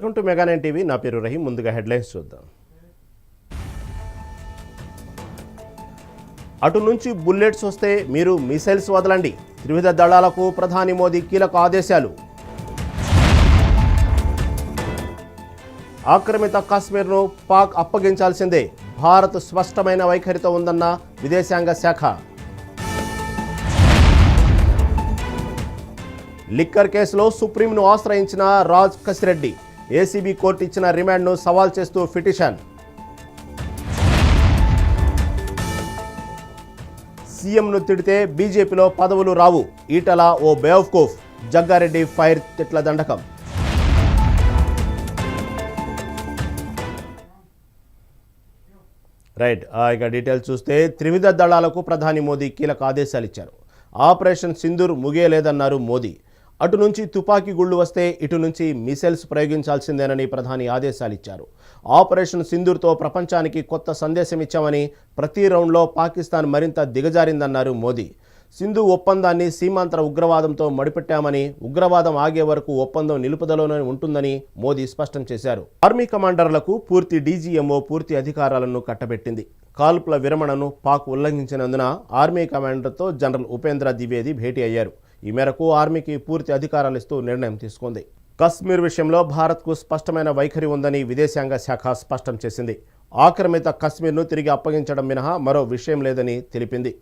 Welcome to mega 9 TV. నా పేరు రహీం. ముందుగా హెడ్లైన్స్ చూద్దాం. అటు నుంచి బుల్లెట్స్ వస్తే మీరు మిసైల్స్ వదలండి. త్రివిధ దళాలకు ప్రధాని మోదీ కీలక ఆదేశాలు. ఆక్రమిత కాశ్మీర్ను పాక్ అప్పగించాల్సిందే. భారత్ స్పష్టమైన వైఖరితో ఉందన్న విదేశాంగ శాఖ. లిక్కర్ కేసులో సుప్రీంను ఆశ్రయించిన రాజ్ కసిరెడ్డి. ఏసీబీ కోర్టు ఇచ్చిన రిమాండ్ను సవాల్ చేస్తూ పిటిషన్. సీఎంను తిడితే బీజేపీలో పదవులు రావు. ఈటల ఓ బేవకూఫ్. జగ్గారెడ్డి ఫైర్ తిట్ల దండకం. రైట్, ఇక డీటెయిల్స్ చూస్తే త్రివిధ దళాలకు ప్రధాని మోదీ కీలక ఆదేశాలు ఇచ్చారు. ఆపరేషన్ సింధూర్ ముగియలేదన్నారు మోదీ. అటు నుంచి తుపాకీ గుళ్ళు వస్తే ఇటు నుంచి మిసైల్స్ ప్రయోగించాల్సిందేనని ప్రధాని ఆదేశాలు ఇచ్చారు. ఆపరేషన్ సింధూర్తో ప్రపంచానికి కొత్త సందేశం ఇచ్చామని, ప్రతి రౌండ్లో పాకిస్తాన్ మరింత దిగజారిందన్నారు మోదీ. సింధు ఒప్పందాన్ని సీమాంతర ఉగ్రవాదంతో మడిపెట్టామని, ఉగ్రవాదం ఆగే వరకు ఒప్పందం నిలుపుదలలోనే ఉంటుందని మోదీ స్పష్టం చేశారు. ఆర్మీ కమాండర్లకు పూర్తి డీజీఎంఓ పూర్తి అధికారాలను కట్టబెట్టింది. కాల్పుల విరమణను పాక్ ఉల్లంఘించినందున ఆర్మీ కమాండర్తో జనరల్ ఉపేంద్ర ద్వివేది భేటీ అయ్యారు. ఈ మేరకు ఆర్మీకి పూర్తి అధికారాలు ఇస్తూ నిర్ణయం తీసుకుంది. కశ్మీర్ విషయంలో భారత్కు స్పష్టమైన వైఖరి ఉందని విదేశాంగ శాఖ స్పష్టం చేసింది. ఆక్రమిత కశ్మీర్ను తిరిగి అప్పగించడం మినహా మరో విషయం లేదని తెలిపింది.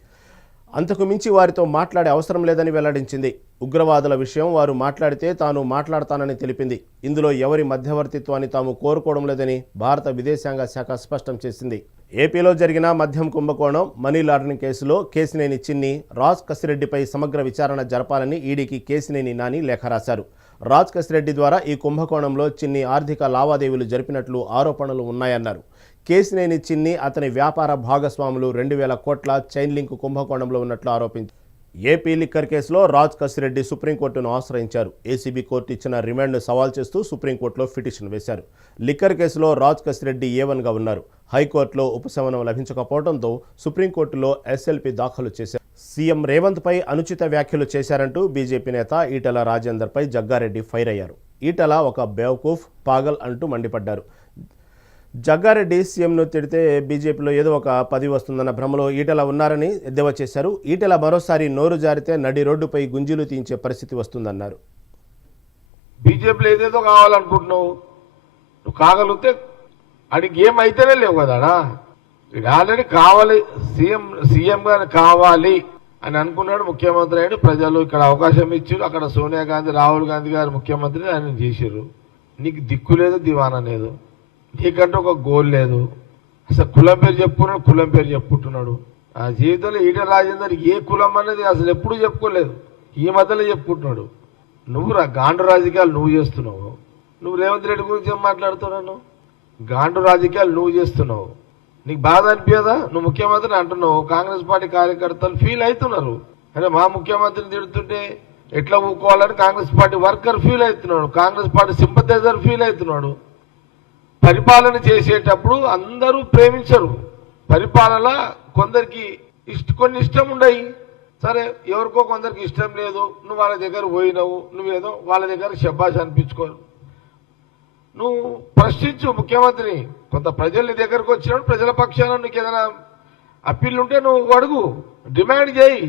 అంతకు మించి వారితో మాట్లాడే అవసరం లేదని వెల్లడించింది. ఉగ్రవాదుల విషయం వారు మాట్లాడితే తాను మాట్లాడతానని తెలిపింది. ఇందులో ఎవరి మధ్యవర్తిత్వాన్ని తాము కోరుకోవడం లేదని భారత విదేశాంగ శాఖ స్పష్టం చేసింది. ఏపీలో జరిగిన మద్యం కుంభకోణం, మనీ లాండరింగ్ కేసులో కేశినేని చిన్ని, రాజ్ కసిరెడ్డిపై సమగ్ర విచారణ జరపాలని ఈడీకి కేశినేని నాని లేఖ రాశారు. రాజ్ కసిరెడ్డి ద్వారా ఈ కుంభకోణంలో చిన్ని ఆర్థిక లావాదేవీలు జరిపినట్లు ఆరోపణలు ఉన్నాయన్నారు. కేశినేని చిన్ని, అతని వ్యాపార భాగస్వాములు 2000 కోట్ల చైన్ లింక్ కుంభకోణంలో ఉన్నట్లు ఆరోపించారు. ఏపీ లిక్కర్ కేసులో రాజ్ కసిరెడ్డి సుప్రీంకోర్టును ఆశ్రయించారు. ఏసీబీ కోర్టు ఇచ్చిన రిమాండ్ను సవాల్ చేస్తూ సుప్రీంకోర్టులో పిటిషన్ వేశారు. లిక్కర్ కేసులో రాజ్ కసిరెడ్డి A1గా ఉన్నారు. హైకోర్టులో ఉపశమనం లభించకపోవడంతో సుప్రీంకోర్టులో ఎస్ఎల్పీ దాఖలు చేశారు. సీఎం రేవంత్పై అనుచిత వ్యాఖ్యలు చేశారంటూ బీజేపీ నేత ఈటల రాజేందర్పై జగ్గారెడ్డి ఫైర్ అయ్యారు. ఈటల ఒక బేవకూఫ్, పాగల్ అంటూ మండిపడ్డారు. జగ్గారెడ్డి సీఎంను తిడితే బీజేపీలో ఏదో ఒక పదవి వస్తుందన్న భ్రమలో ఈటల ఉన్నారని ఎద్దేవా చేశారు. ఈటల మరోసారి నోరు జారితే నడి రోడ్డుపై గుంజీలు తీయించే పరిస్థితి వస్తుందన్నారు. బీజేపీలో ఏదేదో కావాలనుకుంటున్నావు, నువ్వు కాగలిగితే అడిగి ఏమైతేనే లేవు కదా. ఆల్రెడీ కావాలి, సీఎంగా కావాలి అని అనుకున్నాడు ముఖ్యమంత్రి అయ్యాడు. ప్రజలు ఇక్కడ అవకాశం ఇచ్చారు. అక్కడ సోనియా గాంధీ, రాహుల్ గాంధీ గారు ముఖ్యమంత్రి ఆయన చేశారు. నీకు దిక్కు లేదు, దివానా లేదు, నీకంటే ఒక గోల్ లేదు. అసలు కులం పేరు చెప్పుకున్నాడు, కులం పేరు చెప్పుకుంటున్నాడు. ఆ జీవితంలో ఈటల రాజేందర్ ఏ కులం అనేది అసలు ఎప్పుడూ చెప్పుకోలేదు, ఈ మధ్యలో చెప్పుకుంటున్నాడు. నువ్వు గాండు రాజకీయాలు నువ్వు చేస్తున్నావు. నువ్వు రేవంత్ రెడ్డి గురించి ఏం మాట్లాడుతున్నావు? గాండు రాజకీయాలు నువ్వు చేస్తున్నావు. నీకు బాధ అనిపించదా? నువ్వు ముఖ్యమంత్రిని అంటున్నావు, కాంగ్రెస్ పార్టీ కార్యకర్తలు ఫీల్ అవుతున్నారు. అంటే మా ముఖ్యమంత్రిని తిడుతుంటే ఎట్లా ఊకోవాలని కాంగ్రెస్ పార్టీ వర్కర్ ఫీల్ అవుతున్నాడు, కాంగ్రెస్ పార్టీ సింపథైజర్ ఫీల్ అవుతున్నాడు. పరిపాలన చేసేటప్పుడు అందరూ ప్రేమించరు. పరిపాలన కొందరికి కొన్ని ఇష్టం ఉండయి. సరే, ఎవరికో కొందరికి ఇష్టం లేదు, నువ్వు వాళ్ళ దగ్గర పోయినావు, నువ్వేదో వాళ్ళ దగ్గర శబ్బాష్ అనిపించుకో. నువ్వు ప్రశ్నించు ముఖ్యమంత్రిని. కొంత ప్రజల దగ్గరకు వచ్చినప్పుడు ప్రజల పక్షాన నీకు ఏదైనా అప్పీల్ ఉంటే నువ్వు అడుగు, డిమాండ్ చేయి.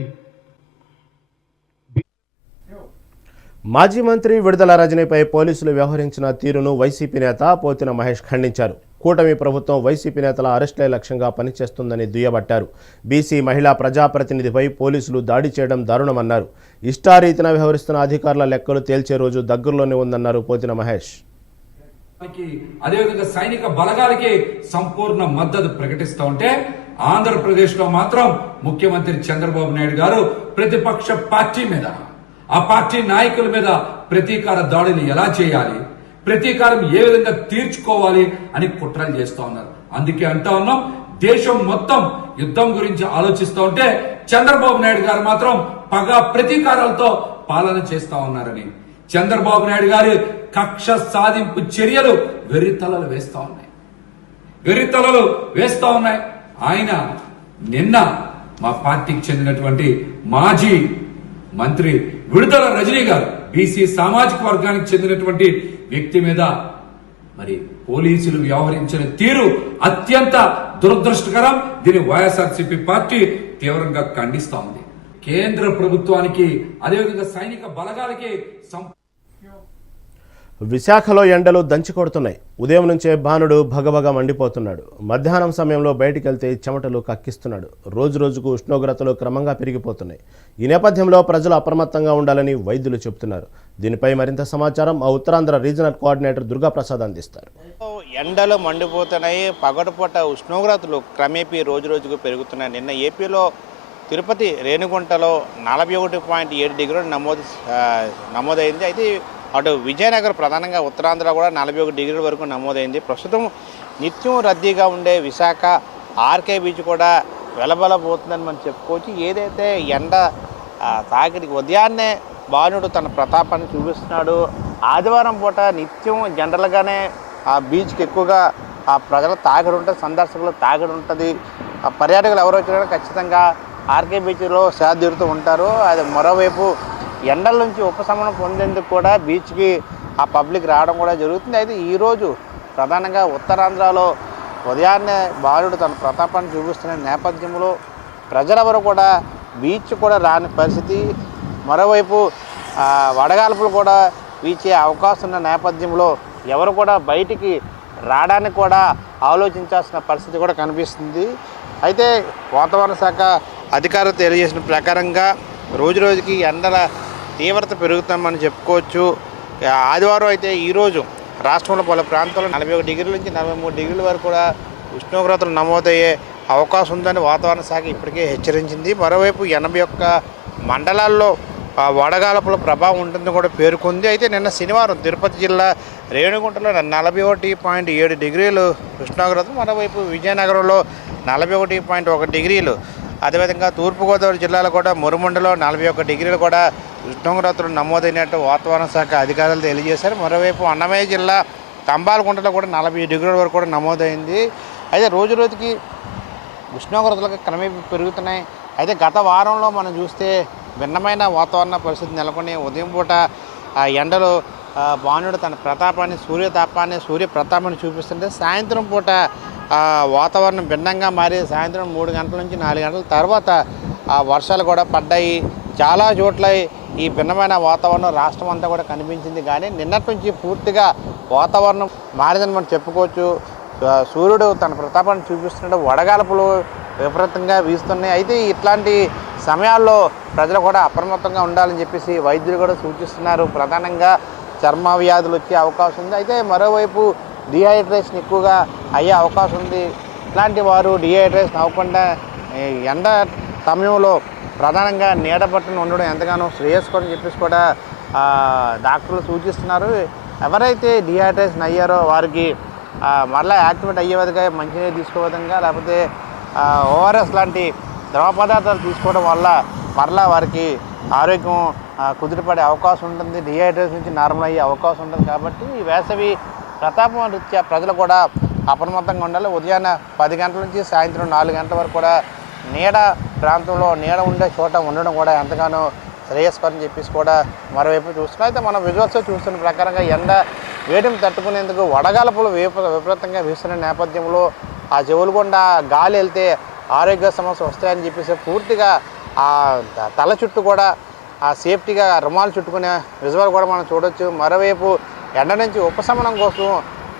మాజీ మంత్రి విడుదల రజనీపై పోలీసులు వ్యవహరించిన తీరును వైసీపీ నేత పోతిన మహేష్ ఖండించారు. కూటమి ప్రభుత్వం వైసీపీ నేతల అరెస్టులే లక్ష్యంగా పనిచేస్తుందని దుయ్యబట్టారు. బీసీ మహిళా ప్రజాప్రతినిధిపై పోలీసులు దాడి చేయడం దారుణమన్నారు. ఇష్టారీతిన వ్యవహరిస్తున్న అధికారుల లెక్కలు తేల్చే రోజు దగ్గరలోనే ఉందన్నారు పోతిన మహేష్. అదేవిధంగా సైనిక బలగాలకి సంపూర్ణ మద్దతు ప్రకటిస్తూ ఉంటే, ఆంధ్రప్రదేశ్ లో మాత్రం ముఖ్యమంత్రి చంద్రబాబు నాయుడు గారు ప్రతిపక్ష పార్టీ మీద, ఆ పార్టీ నాయకుల మీద ప్రతీకార దాడులు ఎలా చేయాలి, ప్రతీకారం ఏ విధంగా తీర్చుకోవాలి అని కుట్రలు చేస్తూ ఉన్నారు. అందుకే అంటా ఉన్నాం, దేశం మొత్తం యుద్ధం గురించి ఆలోచిస్తూ ఉంటే చంద్రబాబు నాయుడు గారు మాత్రం పగ ప్రతీకారాలతో పాలన చేస్తా ఉన్నారని. చంద్రబాబు నాయుడు గారి కక్ష సాధింపు చర్యలు వెర్రితలలు వేస్తా ఉన్నాయి. ఆయన నిన్న మా పార్టీకి చెందినటువంటి మాజీ మంత్రి విడుదల రజనీ గారు బీసీ సామాజిక వర్గానికి చెందినటువంటి వ్యక్తి మీద మరి పోలీసులు వ్యవహరించిన తీరు అత్యంత దురదృష్టకరం. దీన్ని వైఎస్ఆర్సీపీ పార్టీ తీవ్రంగా ఖండిస్తా ఉంది. కేంద్ర ప్రభుత్వానికి అదేవిధంగా సైనిక బలగాలకి విశాఖలో ఎండలు దంచి కొడుతున్నాయి. ఉదయం నుంచే భానుడు భగభగ మండిపోతున్నాడు. మధ్యాహ్నం సమయంలో బయటికి వెళ్తే చెమటలు కక్కిస్తున్నాడు. రోజు రోజుకు ఉష్ణోగ్రతలు క్రమంగా పెరిగిపోతున్నాయి. ఈ నేపథ్యంలో ప్రజలు అప్రమత్తంగా ఉండాలని వైద్యులు చెబుతున్నారు. దీనిపై మరింత సమాచారం మా ఉత్తరాంధ్ర రీజనల్ కోఆర్డినేటర్ దుర్గాప్రసాద్ అందిస్తారు. ఎండలు మండిపోతున్నాయి. పగటిపూట ఉష్ణోగ్రతలు క్రమేపీ రోజు రోజుకు పెరుగుతున్నాయి. నిన్న ఏపీలో తిరుపతి రేణిగుంటలో 41.7 డిగ్రీలు నమోదైంది. అయితే అటు విజయనగరం ప్రధానంగా ఉత్తరాంధ్ర కూడా 41 డిగ్రీల వరకు నమోదైంది. ప్రస్తుతం నిత్యం రద్దీగా ఉండే విశాఖ ఆర్కే బీచ్ కూడా వెలబలబోతుందని మనం చెప్పుకోవచ్చు. ఏదైతే ఎండ తాకిడికి ఉదయాన్నే భానుడు తన ప్రతాపాన్ని చూపిస్తున్నాడు. ఆదివారం పూట నిత్యం జనరల్గానే ఆ బీచ్కి ఎక్కువగా ఆ ప్రజల తాకిడి ఉంటుంది, సందర్శకులు తాకిడి ఉంటుంది. ఆ పర్యాటకులు ఎవరు వచ్చినా ఖచ్చితంగా ఆర్కే బీచ్లో సేద తీరుతూ ఉంటారు. అది మరోవైపు ఎండల నుంచి ఉపశమనం పొందేందుకు కూడా బీచ్కి ఆ పబ్లిక్ రావడం కూడా జరుగుతుంది. అయితే ఈరోజు ప్రధానంగా ఉత్తరాంధ్రలో ఉదయాన్నే బాలుడు తన ప్రతాపాన్ని చూపిస్తున్న నేపథ్యంలో ప్రజలెవరు కూడా బీచ్ కూడా రాని పరిస్థితి. మరోవైపు వడగాల్పులు కూడా వీచే అవకాశం ఉన్న నేపథ్యంలో ఎవరు కూడా బయటికి రావడానికి కూడా ఆలోచించాల్సిన పరిస్థితి కూడా కనిపిస్తుంది. అయితే వాతావరణ శాఖ అధికారులు తెలియజేసిన ప్రకారంగా రోజు రోజుకి ఎండల తీవ్రత పెరుగుతామని చెప్పుకోవచ్చు. ఆదివారం అయితే ఈరోజు రాష్ట్రంలో పలు ప్రాంతాల్లో 41 డిగ్రీల నుంచి 43 డిగ్రీల వరకు కూడా ఉష్ణోగ్రతలు నమోదయ్యే అవకాశం ఉందని వాతావరణ శాఖ ఇప్పటికే హెచ్చరించింది. మరోవైపు 81 మండలాల్లో వడగాల్పుల ప్రభావం ఉంటుందని కూడా పేర్కొంది. అయితే నిన్న శనివారం తిరుపతి జిల్లా రేణిగుంటలో 41.7 డిగ్రీలు ఉష్ణోగ్రత, మరోవైపు విజయనగరంలో 41.1 డిగ్రీలు, అదేవిధంగా తూర్పుగోదావరి జిల్లాలో కూడా మురుమండలో 41 డిగ్రీలు కూడా ఉష్ణోగ్రతలు నమోదైనట్టు వాతావరణ శాఖ అధికారులు తెలియజేశారు. మరోవైపు అన్నమయ్య జిల్లా తంబాలగుంటలో కూడా 40 డిగ్రీల వరకు కూడా నమోదైంది. అయితే రోజు రోజుకి ఉష్ణోగ్రతలకు క్రమేపీ పెరుగుతున్నాయి. అయితే గత వారంలో మనం చూస్తే భిన్నమైన వాతావరణ పరిస్థితి నెలకొని ఉదయం పూట ఎండలు భానుడు తన ప్రతాపాన్ని సూర్య ప్రతాపాన్ని చూపిస్తుంటే సాయంత్రం పూట వాతావరణం భిన్నంగా మారి సాయంత్రం 3 గంటల నుంచి 4 గంటల తర్వాత వర్షాలు కూడా పడ్డాయి. చాలా చోట్ల ఈ భిన్నమైన వాతావరణం రాష్ట్రం అంతా కూడా కనిపించింది. కానీ నిన్నటి నుంచి పూర్తిగా వాతావరణం మారిందని మనం చెప్పుకోవచ్చు. సూర్యుడు తన ప్రతాపాన్ని చూపిస్తున్నాడు. వడగాల్పులు విపరీతంగా వీస్తున్నాయి. అయితే ఇట్లాంటి సమయాల్లో ప్రజలు కూడా అప్రమత్తంగా ఉండాలని చెప్పేసి వైద్యులు కూడా సూచిస్తున్నారు. ప్రధానంగా చర్మ వ్యాధులు వచ్చే అవకాశం ఉంది. అయితే మరోవైపు డిహైడ్రేషన్ ఎక్కువగా అయ్యే అవకాశం ఉంది. ఇట్లాంటి వారు డిహైడ్రేషన్ అవ్వకుండా ఎండ సమయంలో ప్రధానంగా నీడ పట్టున ఉండడం ఎంతగానో శ్రేయస్కరం చెప్పేసి కూడా డాక్టర్లు సూచిస్తున్నారు. ఎవరైతే డిహైడ్రేషన్ అయ్యారో వారికి మరలా యాక్టివేట్ అయ్యే విధంగా మంచినీరు తీసుకో విధంగా లేకపోతే ఓఆర్ఎస్ లాంటి ద్రవ పదార్థాలు తీసుకోవడం వల్ల మరలా వారికి ఆరోగ్యం కుదిరిపడే అవకాశం ఉంటుంది. డిహైడ్రేషన్ నుంచి నార్మల్ అయ్యే అవకాశం ఉంటుంది. కాబట్టి ఈ వేసవి ప్రతాపం రీత్యా ప్రజలు కూడా అప్రమత్తంగా ఉండాలి. ఉదయాన్నే 10 గంటల నుంచి సాయంత్రం 4 గంటల వరకు కూడా నీడ ప్రాంతంలో నీడ ఉండే చోట ఉండడం కూడా ఎంతగానో శ్రేయస్కరం చెప్పేసి కూడా మరోవైపు చూస్తున్నాం. అయితే మనం విజువల్స్ చూస్తున్న ప్రకారంగా ఎండ వేడిని తట్టుకునేందుకు వడగాల్పులు విపరీతంగా వీస్తున్న నేపథ్యంలో ఆ చెవులు గుండా గాలి వెళ్తే ఆరోగ్య సమస్యలు వస్తాయని చెప్పేసి పూర్తిగా ఆ తల చుట్టూ కూడా ఆ సేఫ్టీగా రుమాలు చుట్టుకునే విజువల్ కూడా మనం చూడొచ్చు. మరోవైపు ఎండ నుంచి ఉపశమనం కోసం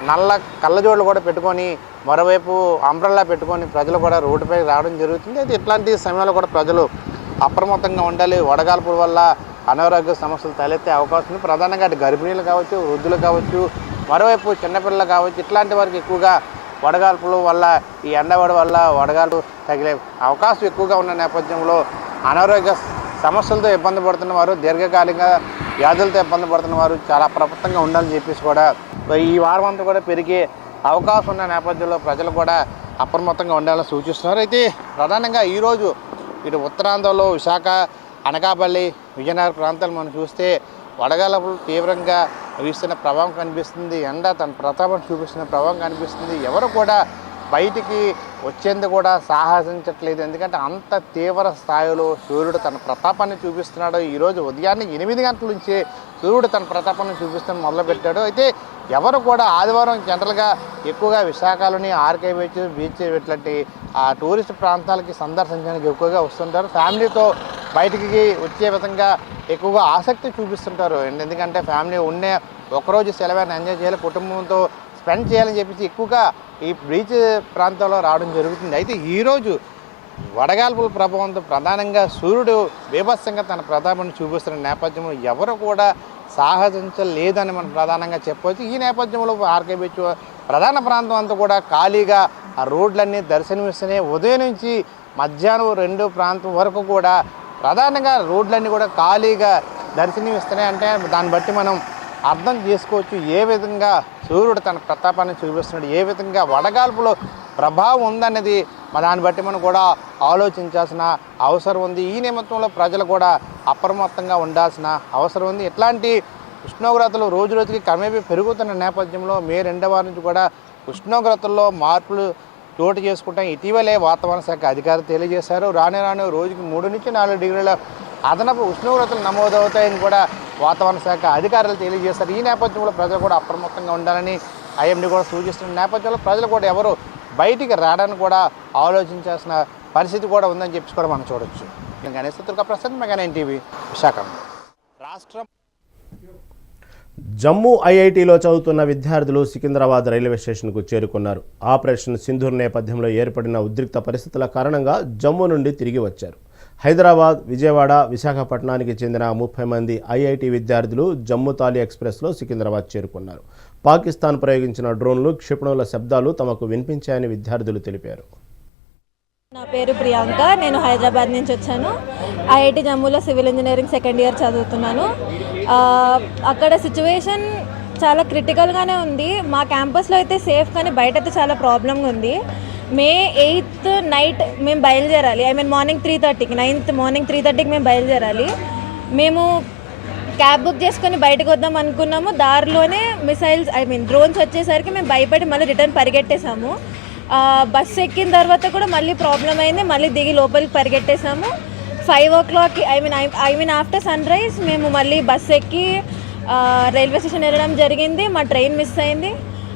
నల్ల కళ్ళజోళ్ళు కూడా పెట్టుకొని మరోవైపు అంబ్రెల్లా పెట్టుకొని ప్రజలు కూడా రోడ్డుపై రావడం జరుగుతుంది. అయితే ఇట్లాంటి సమయంలో కూడా ప్రజలు అప్రమత్తంగా ఉండాలి. వడగాల్పుల వల్ల అనారోగ్య సమస్యలు తలెత్తే అవకాశం ఉంది. ప్రధానంగా అటు గర్భిణీలు కావచ్చు, వృద్ధులు కావచ్చు, మరోవైపు చిన్నపిల్లలు కావచ్చు, ఇట్లాంటి వారికి ఎక్కువగా వడగాల్పుల వల్ల ఈ ఎండవడి వల్ల వడగాల్పు తగిలే అవకాశం ఎక్కువగా ఉన్న నేపథ్యంలో అనారోగ్య సమస్యలతో ఇబ్బంది పడుతున్న వారు, దీర్ఘకాలిక వ్యాధులతో ఇబ్బంది పడుతున్న వారు చాలా అప్రమత్తంగా ఉండాలని చెప్పేసి కూడా ఈ వారం అంతా కూడా పెరిగే అవకాశం ఉన్న నేపథ్యంలో ప్రజలు కూడా అప్రమత్తంగా ఉండాలని సూచిస్తున్నారు. అయితే ప్రధానంగా ఈరోజు ఇటు ఉత్తరాంధ్రలో విశాఖ, అనకాపల్లి, విజయనగరం ప్రాంతాలు మనం చూస్తే వడగాల్పులు తీవ్రంగా వీస్తున్న ప్రభావం కనిపిస్తుంది. ఎండ తన ప్రతాపం చూపిస్తున్న ప్రభావం కనిపిస్తుంది. ఎవరు కూడా బయటికి వచ్చేందుకు కూడా సాహసించట్లేదు. ఎందుకంటే అంత తీవ్ర స్థాయిలో సూర్యుడు తన ప్రతాపాన్ని చూపిస్తున్నాడు. ఈరోజు ఉదయాన్నే 8 గంటల నుంచి సూర్యుడు తన ప్రతాపాన్ని చూపిస్తాను మొదలుపెట్టాడు. అయితే ఎవరు కూడా ఆదివారం జనరల్గా ఎక్కువగా విశాఖలోని ఆర్కే బీచ్ ఇట్లాంటి టూరిస్ట్ ప్రాంతాలకి సందర్శించడానికి ఎక్కువగా వస్తుంటారు. ఫ్యామిలీతో బయటికి వచ్చే విధంగా ఎక్కువగా ఆసక్తి చూపిస్తుంటారు. ఎందుకంటే ఫ్యామిలీ ఉండే ఒకరోజు సెలవుని ఎంజాయ్ చేయాలి, కుటుంబంతో స్పెండ్ చేయాలని చెప్పేసి ఎక్కువగా ఈ బీచ్ ప్రాంతాల్లో రావడం జరుగుతుంది. అయితే ఈరోజు వడగాల్పుల ప్రభావంతో ప్రధానంగా సూర్యుడు బీభత్సంగా తన ప్రతాపాన్ని చూపిస్తున్న నేపథ్యంలో ఎవరు కూడా సాహసించలేదని మనం ప్రధానంగా చెప్పవచ్చు. ఈ నేపథ్యంలో ఆర్కే బీచ్ ప్రధాన ప్రాంతం అంతా కూడా ఖాళీగా ఆ రోడ్లన్నీ దర్శనమిస్తున్నాయి. ఉదయం నుంచి మధ్యాహ్నం 2 ప్రాంతం వరకు కూడా ప్రధానంగా రోడ్లన్నీ కూడా ఖాళీగా దర్శనమిస్తున్నాయి. అంటే దాన్ని బట్టి మనం అర్థం చేసుకోవచ్చు ఏ విధంగా సూర్యుడు తన ప్రతాపాన్ని చూపిస్తున్నాడు, ఏ విధంగా వడగాల్పులో ప్రభావం ఉందనేది దాన్ని బట్టి మనం కూడా ఆలోచించాల్సిన అవసరం ఉంది. ఈ నిమిత్తంలో ప్రజలు కూడా అప్రమత్తంగా ఉండాల్సిన అవసరం ఉంది. ఇట్లాంటి ఉష్ణోగ్రతలు రోజు రోజుకి క్రమేపీ పెరుగుతున్న నేపథ్యంలో మే 2వ వారం నుంచి కూడా ఉష్ణోగ్రతల్లో మార్పులు చోటు చేసుకుంటాం ఇటీవలే వాతావరణ శాఖ అధికారులు తెలియజేశారు. రాను రోజుకి 3 నుంచి 4 డిగ్రీల అదనపు ఉష్ణోగ్రతలు నమోదవుతాయని కూడా వాతావరణ శాఖ అధికారులు తెలియజేశారు. ఈ నేపథ్యంలో ప్రజలు కూడా అప్రమత్తంగా ఉండాలని ఐఎండీ కూడా సూచిస్తున్న నేపథ్యంలో ప్రజలు కూడా ఎవరు బయటికి రావడానికి కూడా ఆలోచించాల్సిన పరిస్థితి కూడా ఉందని చెప్పి కూడా మనం చూడొచ్చు. Ganesh Prasad Mega Nine TV Visakhapatnam. రాష్ట్రం జమ్మూ ఐఐటీలో చదువుతున్న విద్యార్థులు సికింద్రాబాద్ రైల్వే స్టేషన్కు చేరుకున్నారు. ఆపరేషన్ సింధూర్ నేపథ్యంలో ఏర్పడిన ఉద్రిక్త పరిస్థితుల కారణంగా జమ్మూ నుండి తిరిగి వచ్చారు. హైదరాబాద్, విజయవాడ, విశాఖపట్నానికి చెందిన 30 మంది ఐఐటీ విద్యార్థులు జమ్మూ తాలి ఎక్స్ప్రెస్లో సికింద్రాబాద్ చేరుకున్నారు. పాకిస్తాన్ ప్రయోగించిన డ్రోన్లు, క్షిపణుల శబ్దాలు తమకు వినిపించాయని విద్యార్థులు తెలిపారు. నా పేరు ప్రియాంక, నేను హైదరాబాద్ నుంచి వచ్చాను. ఐఐటి జమ్మూలో సివిల్ ఇంజనీరింగ్ సెకండ్ ఇయర్ చదువుతున్నాను. అక్కడ సిచ్యువేషన్ చాలా క్రిటికల్గానే ఉంది. మా క్యాంపస్లో అయితే సేఫ్, కానీ బయట అయితే చాలా ప్రాబ్లంగా ఉంది. మే 8th నైట్ మేము బయలుదేరాలి. మార్నింగ్ 3:30కి 9th మార్నింగ్ 3:30కి మేము బయలుదేరాలి. మేము క్యాబ్ బుక్ చేసుకొని బయటకు వద్దాం అనుకున్నాము. దారిలోనే మిసైల్స్ డ్రోన్స్ వచ్చేసరికి మేము భయపడి మళ్ళీ రిటర్న్ పరిగెట్టేసాము. బస్ ఎక్కిన తర్వాత కూడా మళ్ళీ ప్రాబ్లం అయింది. మళ్ళీ దిగి లోపలికి పరిగెట్టేసాము. 5 o'clock ఆఫ్టర్ సన్ రైజ్ మేము మళ్ళీ బస్ ఎక్కి రైల్వే స్టేషన్ వెళ్ళడం జరిగింది. మా ట్రైన్ మిస్ అయింది.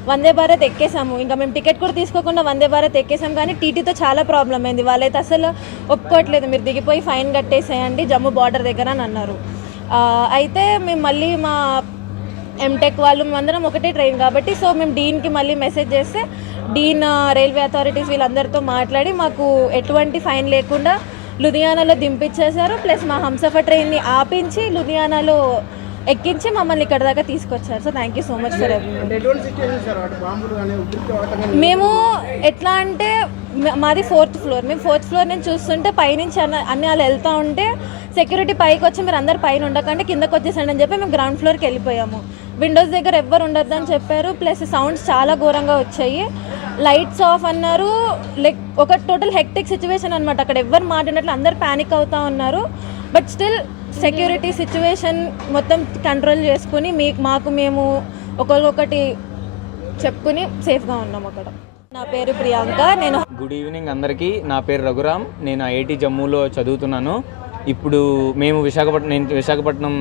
వందే భారత్ ఎక్కేసాము. ఇంకా మేము టికెట్ కూడా తీసుకోకుండా వందే భారత్ ఎక్కేసాం. కానీ టీటీతో చాలా ప్రాబ్లం అయింది. వాళ్ళైతే అసలు ఒప్పుకోవట్లేదు, మీరు దిగిపోయి ఫైన్ కట్టేసేయండి జమ్మూ బార్డర్ దగ్గర అని అన్నారు. అయితే మేము మళ్ళీ మా ఎంటెక్ వాళ్ళు అందరం ఒకటే ట్రైన్ కాబట్టి సో మేము డీన్కి మళ్ళీ మెసేజ్ చేస్తే డీన్ రైల్వే అథారిటీస్ వీళ్ళందరితో మాట్లాడి మాకు ఎటువంటి ఫైన్ లేకుండా లుధియానాలో దింపించేశారు. ప్లస్ మా హంసఫర్ ట్రైన్ని ఆపించి లుధియానాలో ఎక్కించి మమ్మల్ని ఇక్కడ దాకా తీసుకొచ్చారు. So thank you so much for everyone. మేము ఎట్లా అంటే మాది 4th ఫ్లోర్. మేము 4th ఫ్లోర్ నుంచి చూస్తుంటే పైనుంచి అన్ని వాళ్ళు వెళ్తూ ఉంటే సెక్యూరిటీ పైకి వచ్చి మీరు అందరు పైన ఉండకండి కిందకు వచ్చేసండి అని చెప్పి మేము గ్రౌండ్ ఫ్లోర్కి వెళ్ళిపోయాము. విండోస్ దగ్గర ఎవ్వరు ఉండద్దు అని చెప్పారు. ప్లస్ సౌండ్స్ చాలా ఘోరంగా వచ్చాయి. లైట్స్ ఆఫ్ అన్నారు. లైక్ ఒక టోటల్ హెక్టిక్ సిచ్యువేషన్ అనమాట. అక్కడ ఎవ్వరు మాట్లాడినట్లు అందరు ప్యానిక్ అవుతూ ఉన్నారు. బట్ స్టిల్ సెక్యూరిటీ సిచ్యువేషన్ మొత్తం కంట్రోల్ చేసుకుని మాకు మేము ఒకరికొకటి చెప్పుకుని సేఫ్గా ఉన్నాం అక్కడ. నా పేరు ప్రియాంక, నేను గుడ్ ఈవినింగ్ అందరికీ. నా పేరు రఘురామ్, నేను ఐఐటి జమ్మూలో చదువుతున్నాను. ఇప్పుడు నేను విశాఖపట్నం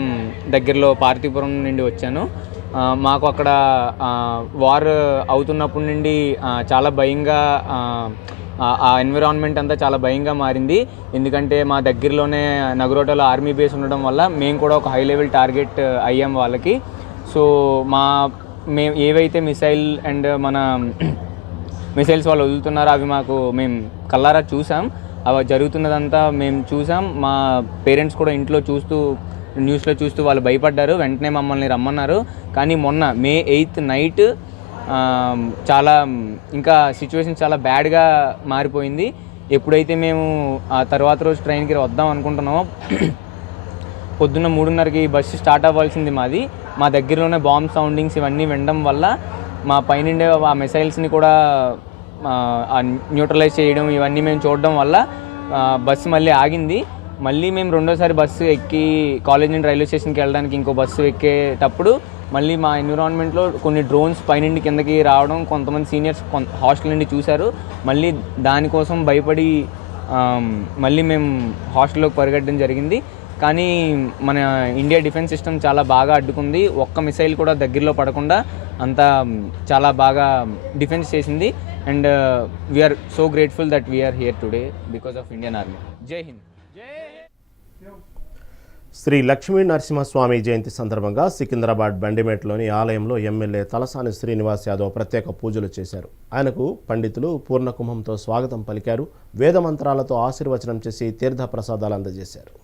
దగ్గరలో పార్థిపురం నుండి వచ్చాను. మాకు అక్కడ వార్ అవుతున్నప్పటి నుండి చాలా భయంగా ఆ ఎన్విరాన్మెంట్ అంతా చాలా భయంగా మారింది. ఎందుకంటే మా దగ్గరలోనే నగరోటలో ఆర్మీ బేస్ ఉండడం వల్ల మేము కూడా ఒక హై లెవెల్ టార్గెట్ అయ్యాం వాళ్ళకి. సో మేము ఏవైతే మిసైల్ అండ్ మన మిసైల్స్ వాళ్ళు వదులుతున్నారో అవి మేము కల్లారా చూసాం. అవి జరుగుతున్నదంతా మేము చూసాం. మా పేరెంట్స్ కూడా ఇంట్లో న్యూస్లో చూస్తూ వాళ్ళు భయపడ్డారు. వెంటనే మమ్మల్ని రమ్మన్నారు. కానీ మొన్న మే 8th నైట్ చాలా ఇంకా సిచ్యువేషన్ చాలా బ్యాడ్గా మారిపోయింది. ఎప్పుడైతే మేము ఆ తర్వాత రోజు ట్రైన్కి వద్దాం అనుకుంటున్నామో పొద్దున్న 3:30కి బస్సు స్టార్ట్ అవ్వాల్సింది మాది. మా దగ్గరలోనే బాంబ్ సౌండింగ్స్ ఇవన్నీ వినడం వల్ల మా పైనుండే ఆ మిసైల్స్ని కూడా న్యూట్రలైజ్ చేయడం ఇవన్నీ మేము చూడడం వల్ల బస్సు మళ్ళీ ఆగింది. మళ్ళీ మేము రెండోసారి బస్సు ఎక్కి కాలేజ్ నుండి రైల్వే స్టేషన్కి వెళ్ళడానికి ఇంకో బస్సు ఎక్కేటప్పుడు మళ్ళీ మా ఎన్విరాన్మెంట్లో కొన్ని డ్రోన్స్ పైనుండి కిందకి రావడం కొంతమంది సీనియర్స్ హాస్టల్ నుండి చూశారు. మళ్ళీ దానికోసం భయపడి మళ్ళీ మేము హాస్టల్లోకి పరిగెట్టడం జరిగింది. కానీ మన ఇండియా డిఫెన్స్ సిస్టమ్ చాలా బాగా అడ్డుకుంది. ఒక్క మిసైల్ కూడా దగ్గరలో పడకుండా అంతా చాలా బాగా డిఫెన్స్ చేసింది. And we are so grateful that we are here today because of Indian Army. జై హింద్. శ్రీ లక్ష్మీ నరసింహస్వామి జయంతి సందర్భంగా సికింద్రాబాద్ బండిమేట్లోని ఆలయంలో ఎమ్మెల్యే తలసాని శ్రీనివాస్ యాదవ్ ప్రత్యేక పూజలు చేశారు. ఆయనకు పండితులు పూర్ణకుంభంతో స్వాగతం పలికారు. వేదమంత్రాలతో ఆశీర్వచనం చేసి తీర్థ ప్రసాదాలు అందజేశారు.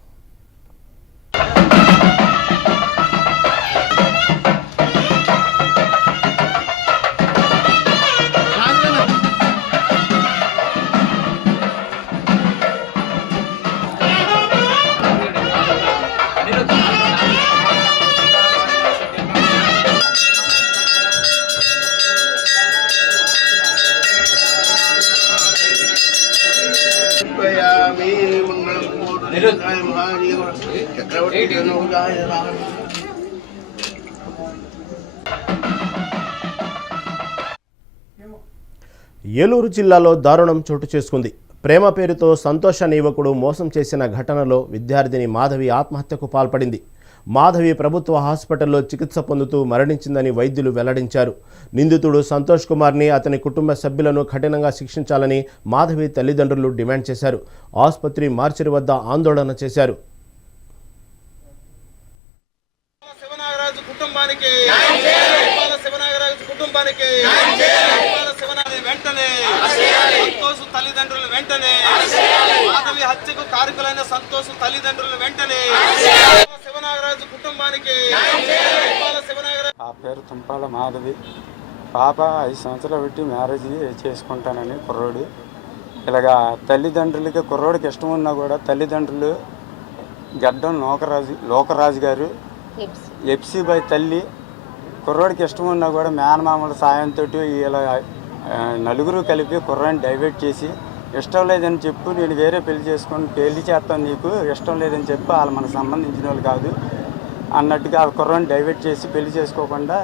ఏలూరు జిల్లాలో దారుణం చోటు చేసుకుంది. ప్రేమ పేరుతో సంతోష్ అనే యువకుడు మోసం చేసిన ఘటనలో విద్యార్థిని మాధవి ఆత్మహత్యకు పాల్పడింది. మాధవి ప్రభుత్వ హాస్పిటల్లో చికిత్స పొందుతూ మరణించిందని వైద్యులు వెల్లడించారు. నిందితుడు సంతోష్ కుమార్ని అతని కుటుంబ సభ్యులను కఠినంగా శిక్షించాలని మాధవి తల్లిదండ్రులు డిమాండ్ చేశారు. ఆసుపత్రి మార్చిరి వద్ద ఆందోళన చేశారు. మాధవి హత్యకు కారకులైన సంతోష్ తల్లిదండ్రులు వెంటనే శివనాగరాజు కుటుంబానికి. ఆ పేరు తుంపాల మాధవి. పాప 5 సంవత్సరాలు పెట్టి మ్యారేజ్ చేసుకుంటానని కుర్రోడు. ఇలాగా తల్లిదండ్రులకి కుర్రోడికి ఇష్టం ఉన్నా కూడా తల్లిదండ్రులు గడ్డం లోకరాజు గారు ఎఫ్సీ బాయ్ తల్లి కుర్రోడికి ఇష్టం ఉన్నా కూడా మేనమామల సాయంతో ఇలా నలుగురు కలిపి కుర్రాన్ని డైవర్ట్ చేసి ఇష్టం లేదని చెప్పు, నేను వేరే పెళ్లి చేస్తాను, నీకు ఇష్టం లేదని చెప్పి వాళ్ళు మనకు సంబంధించిన వాళ్ళు కాదు అన్నట్టుగా ఆ కుర్రాన్ని డైవర్ట్ చేసి పెళ్లి చేసుకోకుండా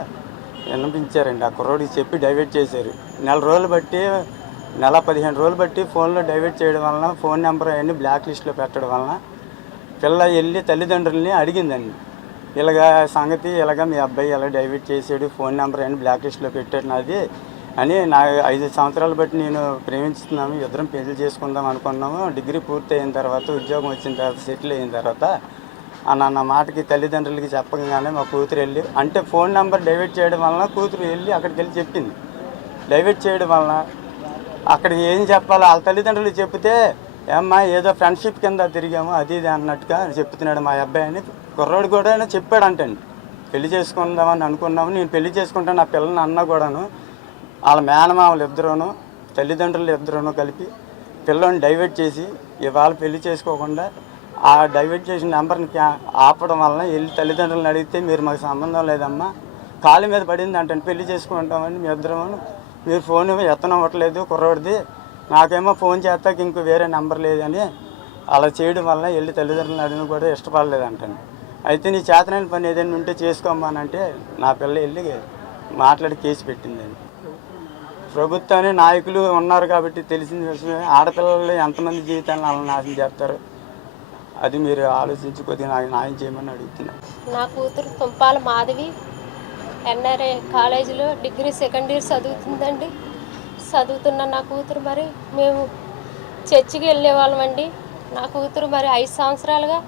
వినిపించారండి. ఆ కుర్రోడికి చెప్పి డైవర్ట్ చేశారు. నెల 15 రోజులు బట్టి ఫోన్లో డైవర్ట్ చేయడం వలన ఫోన్ నెంబర్ అవన్నీ బ్లాక్ లిస్ట్లో పెట్టడం వలన పిల్ల వెళ్ళి తల్లిదండ్రులని అడిగిందండి. ఇలాగా సంగతి ఇలాగ మీ అబ్బాయి ఇలా డైవర్ట్ చేసాడు, ఫోన్ నెంబర్ అవన్నీ బ్లాక్ లిస్ట్లో పెట్టాడు నాది అని. నా 5 సంవత్సరాలు బట్టి నేను ప్రేమిస్తున్నాము, ఇద్దరం పెళ్లి చేసుకుందాం అనుకున్నాము. డిగ్రీ పూర్తి అయిన తర్వాత ఉద్యోగం వచ్చిన తర్వాత సెటిల్ అయిన తర్వాత అన్న మాటకి తల్లిదండ్రులకి చెప్పగానే మా కూతురు వెళ్ళి అంటే ఫోన్ నెంబర్ డైవర్ట్ చేయడం వలన కూతురు వెళ్ళి అక్కడికి వెళ్ళి చెప్పింది. డైవర్ట్ చేయడం వలన అక్కడికి ఏం చెప్పాలో వాళ్ళ తల్లిదండ్రులు చెప్తే ఏమ్మా ఏదో ఫ్రెండ్షిప్ కింద తిరిగాము అది ఇది అన్నట్టుగా చెప్తున్నాడు మా అబ్బాయి అని కుర్రోడు కూడా చెప్పాడంటండి. పెళ్లి చేసుకుందామని అనుకున్నాము, నేను పెళ్లి చేసుకుంటాను నా పిల్లని అన్న కూడాను వాళ్ళ మేనమామలు ఇద్దరూను తల్లిదండ్రులు ఇద్దరూను కలిపి పిల్లని డైవర్ట్ చేసి ఇవాళ పెళ్లి చేసుకోకుండా ఆ డైవర్ట్ చేసిన నెంబర్ని ఆపడం వలన వెళ్ళి తల్లిదండ్రులను అడిగితే మీరు మాకు సంబంధం లేదమ్మా, కాలు మీద పడింది అంటే పెళ్లి చేసుకుంటామని మీ ఇద్దరము, మీరు ఫోన్ ఎత్తనవ్వట్లేదు కుర్రోడిది, నాకేమో ఫోన్ చేస్తాక ఇంకో వేరే నెంబర్ లేదని అలా చేయడం వల్ల వెళ్ళి తల్లిదండ్రులను అడిగిన కూడా ఇష్టపడలేదంటండి. అయితే నీ చేతనైన పని ఏదైనా ఉంటే చేసుకోమనంటే నా పిల్ల వెళ్ళి మాట్లాడి కేసు పెట్టిందండి. ప్రభుత్వాన్ని నాయకులు ఉన్నారు కాబట్టి తెలిసిన విషయమే, ఆడపిల్లలు ఎంతమంది జీవితాలను అలా నాశనం చేస్తారు, అది మీరు ఆలోచించి కొద్దిగా నాకు న్యాయం చేయమని అడుగుతున్నాను. నా కూతురు తుంపాల మాధవి ఎన్ఆర్ఐ కాలేజీలో డిగ్రీ 2nd ఇయర్ చదువుతుందండి. చదువుతున్న నా కూతురు మరి మేము చర్చికి వెళ్ళేవాళ్ళమండి. నా కూతురు మరి 5 సంవత్సరాలుగా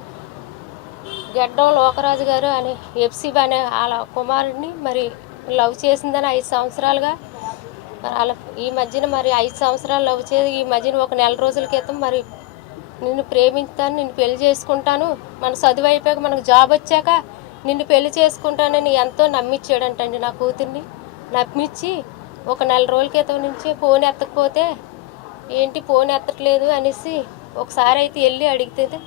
గడ్డం లోకరాజు గారు అని ఎఫ్సీ అనే వాళ్ళ కుమారుడిని మరి లవ్ చేసిందని 5 సంవత్సరాలుగా మరి వాళ్ళ ఈ మధ్యన మరి 5 సంవత్సరాలు లవ్ చేసి ఈ మధ్యన ఒక నెల రోజుల క్రితం మరి నిన్ను ప్రేమిస్తాను, నిన్ను పెళ్లి చేసుకుంటాను, మన చదువు అయిపోయాక మనకు జాబ్ వచ్చాక నిన్ను పెళ్లి చేసుకుంటానని ఎంతో నమ్మించాడంటండి. నా కూతుర్ని నమ్మించి ఒక నెల రోజుల క్రితం నుంచి ఫోన్ ఎత్తకపోతే ఏంటి ఫోన్ ఎత్తట్లేదు అనేసి ఒకసారి అయితే వెళ్ళి అడిగితే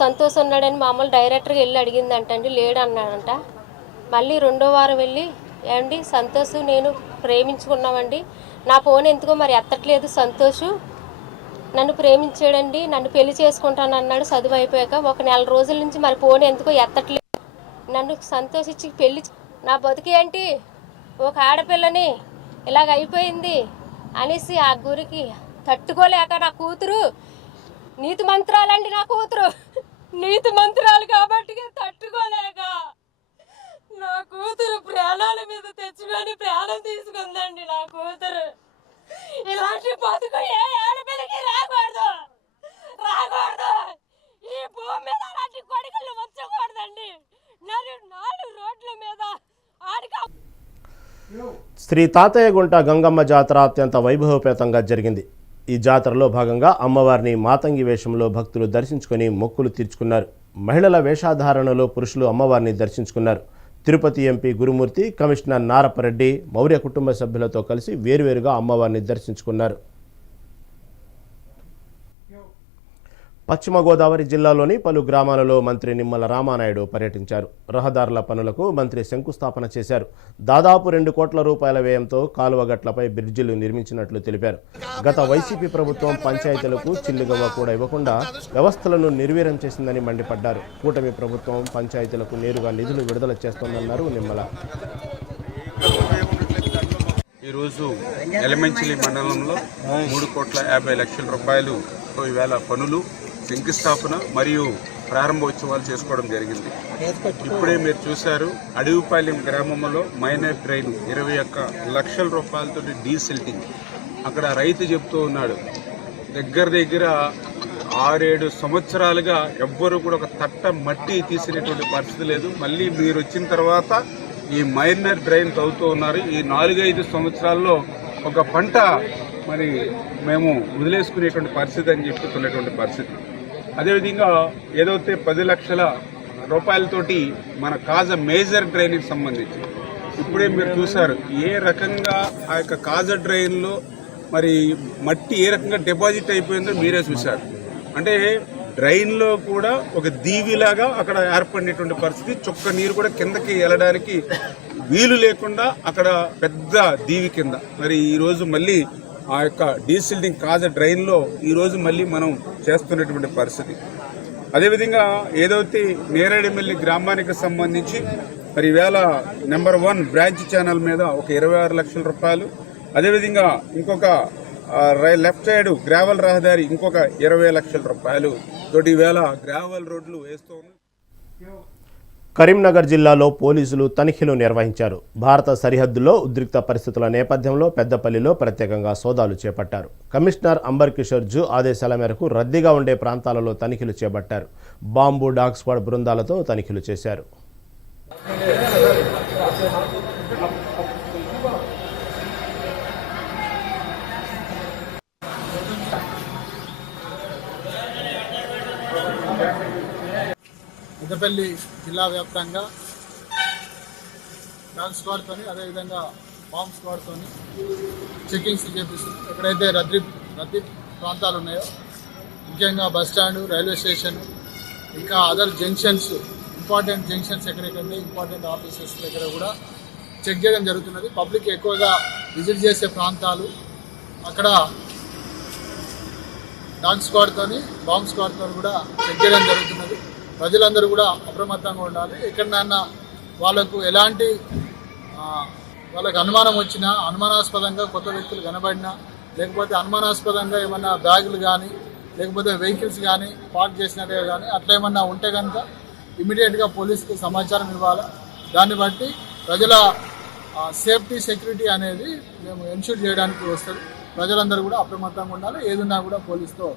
సంతోష్ ఉన్నాడని మామూలు డైరెక్టర్గా వెళ్ళి అడిగిందంటండి, లేడు అన్నాడంట. మళ్ళీ 2వ వారం వెళ్ళి ఏమండి సంతోష్ నేను ప్రేమించుకున్నామండి, నా ఫోన్ ఎందుకో మరి ఎత్తట్లేదు సంతోష్ నన్ను ప్రేమించాడండి, నన్ను పెళ్లి చేసుకుంటాను అన్నాడు. చదువు అయిపోయాక ఒక నెల రోజుల నుంచి మరి ఫోన్ ఎందుకో ఎత్తట్లేదు. నన్ను సంతోషించి పెళ్లి నా బతుకు ఏంటి, ఒక ఆడపిల్లని ఇలాగ అయిపోయింది అనేసి ఆ గురికి తట్టుకోలేక నా కూతురు నీతి మంత్రాలండి, నా కూతురు నీతి మంత్రాలు కాబట్టి తట్టుకోలేక నా కూతురు ప్రాణాల మీద తెచ్చుకొని ప్రాణం తీసుకుందండి. నా కూతురు ఇలాంటి బతుకు ఏ ఆడపిల్లకి రాకూడదు. ఈ భూమి మీద అలాంటి కొడుకులు వచ్చకూడదండి. నాలుగు రోడ్ల మీద ఆడిగా. శ్రీ తాతయ్యగుంట గంగమ్మ జాతర అత్యంత వైభవపేతంగా జరిగింది. ఈ జాతరలో భాగంగా అమ్మవారిని మాతంగి వేషంలో భక్తులు దర్శించుకొని మొక్కులు తీర్చుకున్నారు. మహిళల వేషధారణలో పురుషులు అమ్మవారిని దర్శించుకున్నారు. తిరుపతి ఎంపీ గురుమూర్తి, కమిషనర్ నారపరెడ్డి మౌర్య కుటుంబ సభ్యులతో కలిసి వేరువేరుగా అమ్మవారిని దర్శించుకున్నారు. పశ్చిమ గోదావరి జిల్లాలోని పలు గ్రామాలలో మంత్రి నిమ్మల రామానాయుడు పర్యటించారు. రహదారుల పనులకు మంత్రి శంకుస్థాపన చేశారు. దాదాపు 2 కోట్ల రూపాయల వ్యయంతో కాలువగట్లపై బ్రిడ్జిలు నిర్మించినట్లు తెలిపారు. గత వైసీపీ ప్రభుత్వం పంచాయతీలకు చిల్లుగవ్వ కూడా ఇవ్వకుండా వ్యవస్థలను నిర్వీర్యం చేసిందని మండిపడ్డారు. కూటమి ప్రభుత్వం పంచాయతీలకు నేరుగా నిధులు విడుదల చేస్తోందన్నారు నిమ్మల. ఈరోజు ఎలమంచిలి మండలంలో 3,50,00,000 రూపాయలుతో ఈవేళ పనులు శంకుస్థాపన మరియు ప్రారంభోత్సవాలు చేసుకోవడం జరిగింది. ఇప్పుడే మీరు చూశారు, అడవిపాలెం గ్రామంలో మైనర్ డ్రైన్ 21 లక్షల రూపాయలతో డీసిల్టింగ్. అక్కడ రైతు చెప్తూ ఉన్నాడు, దగ్గర 6-7 సంవత్సరాలుగా ఎవ్వరూ కూడా ఒక తట్ట మట్టి తీసినటువంటి పరిస్థితి లేదు. మళ్ళీ మీరు వచ్చిన తర్వాత ఈ మైనర్ డ్రైన్ తవ్వుతూ ఉన్నారు. ఈ 4-5 సంవత్సరాల్లో ఒక పంట మరి మేము వదిలేసుకునేటువంటి పరిస్థితి అని చెప్తున్నటువంటి పరిస్థితి. అదేవిధంగా ఏదైతే 10 లక్షల రూపాయలతోటి మన కాజ మేజర్ డ్రైన్కి సంబంధించి ఇప్పుడే మీరు చూశారు ఏ రకంగా ఆ యొక్క కాజ డ్రైన్లో మరి మట్టి ఏ రకంగా డిపాజిట్ అయిపోయిందో మీరే చూశారు. అంటే డ్రైన్లో కూడా ఒక దీవిలాగా అక్కడ ఏర్పడినటువంటి పరిస్థితి. చుక్క నీరు కూడా కిందకి వెళ్ళడానికి వీలు లేకుండా అక్కడ పెద్ద దీవి కింద మరి ఈరోజు మళ్ళీ ఆ యొక్క డీసిల్టింగ్ కాజ డ్రైన్లో ఈరోజు మళ్ళీ మనం చేస్తున్నటువంటి పరిస్థితి. అదేవిధంగా ఏదైతే నేరేడుమిల్లి గ్రామానికి సంబంధించి మరి ఈవేళ నెంబర్ 1 బ్రాంచ్ ఛానల్ మీద ఒక 26 లక్షల రూపాయలు, అదేవిధంగా ఇంకొక లెఫ్ట్ సైడ్ గ్రావెల్ రహదారి ఇంకొక 20 లక్షల రూపాయలు తోటి ఈవేళ గ్రావెల్ రోడ్లు వేస్తూ ఉన్నాయి. కరీంనగర్ జిల్లాలో పోలీసులు తనిఖీలు నిర్వహించారు. భారత సరిహద్దులో ఉద్రిక్త పరిస్థితుల నేపథ్యంలో పెద్దపల్లిలో ప్రత్యేకంగా సోదాలు చేపట్టారు. కమిషనర్ అంబర్ కిషోర్ జూ ఆదేశాల మేరకు రద్దీగా ఉండే ప్రాంతాలలో తనిఖీలు చేపట్టారు. బాంబు డాగ్ స్క్వాడ్ బృందాలతో తనిఖీలు చేశారు. పెద్దపల్లి జిల్లా వ్యాప్తంగా డాగ్ స్క్వాడ్తో అదేవిధంగా బాంబ్ స్క్వాడ్తో చెకింగ్స్ చేపిస్తుంది. ఎక్కడైతే రద్దీ ప్రాంతాలు ఉన్నాయో ముఖ్యంగా బస్టాండు, రైల్వే స్టేషన్, ఇంకా అదర్ జంక్షన్స్, ఇంపార్టెంట్ జంక్షన్స్ ఎక్కడెక్కడైతే ఇంపార్టెంట్ ఆఫీసెస్ దగ్గర కూడా చెక్ చేయడం జరుగుతున్నది. పబ్లిక్ ఎక్కువగా విజిట్ చేసే ప్రాంతాలు అక్కడ డాగ్ స్క్వాడ్తో బాంబ్ స్క్వాడ్తో కూడా చెక్ చేయడం జరుగుతున్నది. ప్రజలందరూ కూడా అప్రమత్తంగా ఉండాలి. ఎక్కడైనా వాళ్ళకు ఎలాంటి వాళ్ళకి అనుమానం వచ్చినా, అనుమానాస్పదంగా కొత్త వ్యక్తులు కనబడినా, లేకపోతే అనుమానాస్పదంగా ఏమన్నా బ్యాగులు కానీ లేకపోతే వెహికల్స్ కానీ పార్క్ చేసినట్టుగా కానీ అట్లా ఏమన్నా ఉంటే కనుక ఇమీడియట్గా పోలీసుకి సమాచారం ఇవ్వాలి. దాన్ని బట్టి ప్రజల సేఫ్టీ, సెక్యూరిటీ అనేది మేము ఎన్ష్యూర్ చేయడానికి వస్తుంది. ప్రజలందరూ కూడా అప్రమత్తంగా ఉండాలి. ఏదున్నా కూడా పోలీసుతో.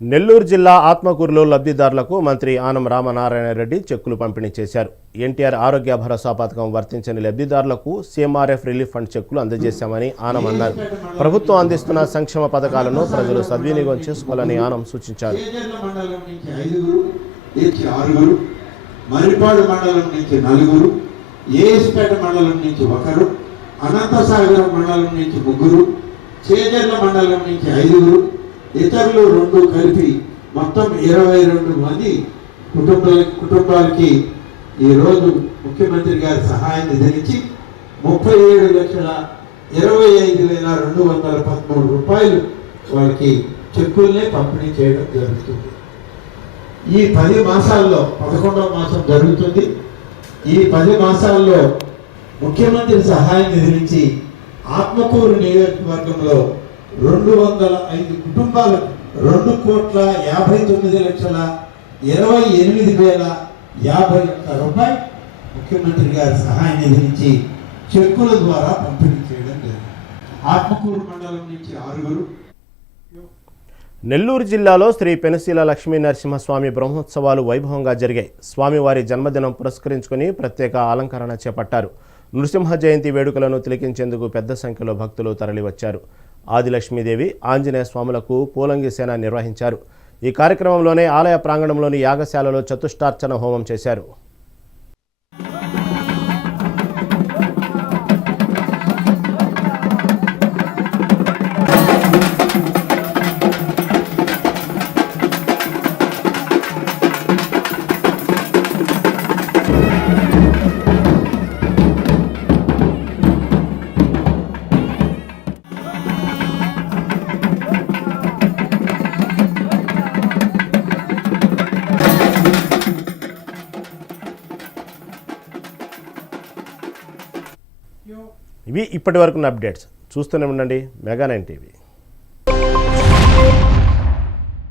నెల్లూరు జిల్లా ఆత్మకూరులో లబ్ధిదారులకు మంత్రి ఆనం రామనారాయణ రెడ్డి చెక్కులు పంపిణీ చేశారు. ఎన్టీఆర్ ఆరోగ్య భరోసా పథకం వర్తించని లబ్ధిదారులకు సీఎంఆర్ఎఫ్ రిలీఫ్ ఫండ్ చెక్కులు అందజేశామని ఆనం అన్నారు. ప్రభుత్వం అందిస్తున్న సంక్షేమ పథకాలను ప్రజలు సద్వినియోగం చేసుకోవాలని ఆనం సూచించారు. మరిపాడు మండలం నుంచి 4, ఏఎస్పేట మండలం నుంచి 1, అనంతసాగరం మండలం నుంచి 3, చేజర్ల మండలం నుంచి 5, ఇతరులు 2 కలిపి మొత్తం 22 మంది కుటుంబాలకి ఈరోజు ముఖ్యమంత్రి గారి సహాయ నిధి నుంచి 37,25,213 రూపాయలు వాళ్ళకి చెక్కుల్ని పంపిణీ చేయడం జరుగుతుంది. ఈ 10 మాసాల్లో 11వ మాసం జరుగుతుంది. ఈ 10 మాసాల్లో ముఖ్యమంత్రి సహాయ నిధి నుంచి ఆత్మకూరు నియోజకవర్గంలో 205 కుటుంబాలకు 2,59,28,050 రూపాయలు ముఖ్యమంత్రి గారి సహాయ నిధి నుంచి చెక్కుల ద్వారా పంపిణీ చేయడం జరిగింది. ఆత్మకూరు మండలం నుంచి 6. నెల్లూరు జిల్లాలో శ్రీ పెనుశీల లక్ష్మీ నరసింహస్వామి బ్రహ్మోత్సవాలు వైభవంగా జరిగాయి. స్వామివారి జన్మదినం పురస్కరించుకుని ప్రత్యేక అలంకరణ చేపట్టారు. నృసింహ జయంతి వేడుకలను తిలకించేందుకు పెద్ద సంఖ్యలో భక్తులు తరలివచ్చారు. ఆదిలక్ష్మీదేవి, ఆంజనేయ స్వాములకు పూలంగి సేన నిర్వహించారు. ఈ కార్యక్రమంలోనే ఆలయ ప్రాంగణంలోని యాగశాలలో చతుష్టార్చన హోమం చేశారు. ఇవి ఇప్పటివరకున్న అప్డేట్స్. చూస్తూనే ఉండండి మెగా 9 టీవీ.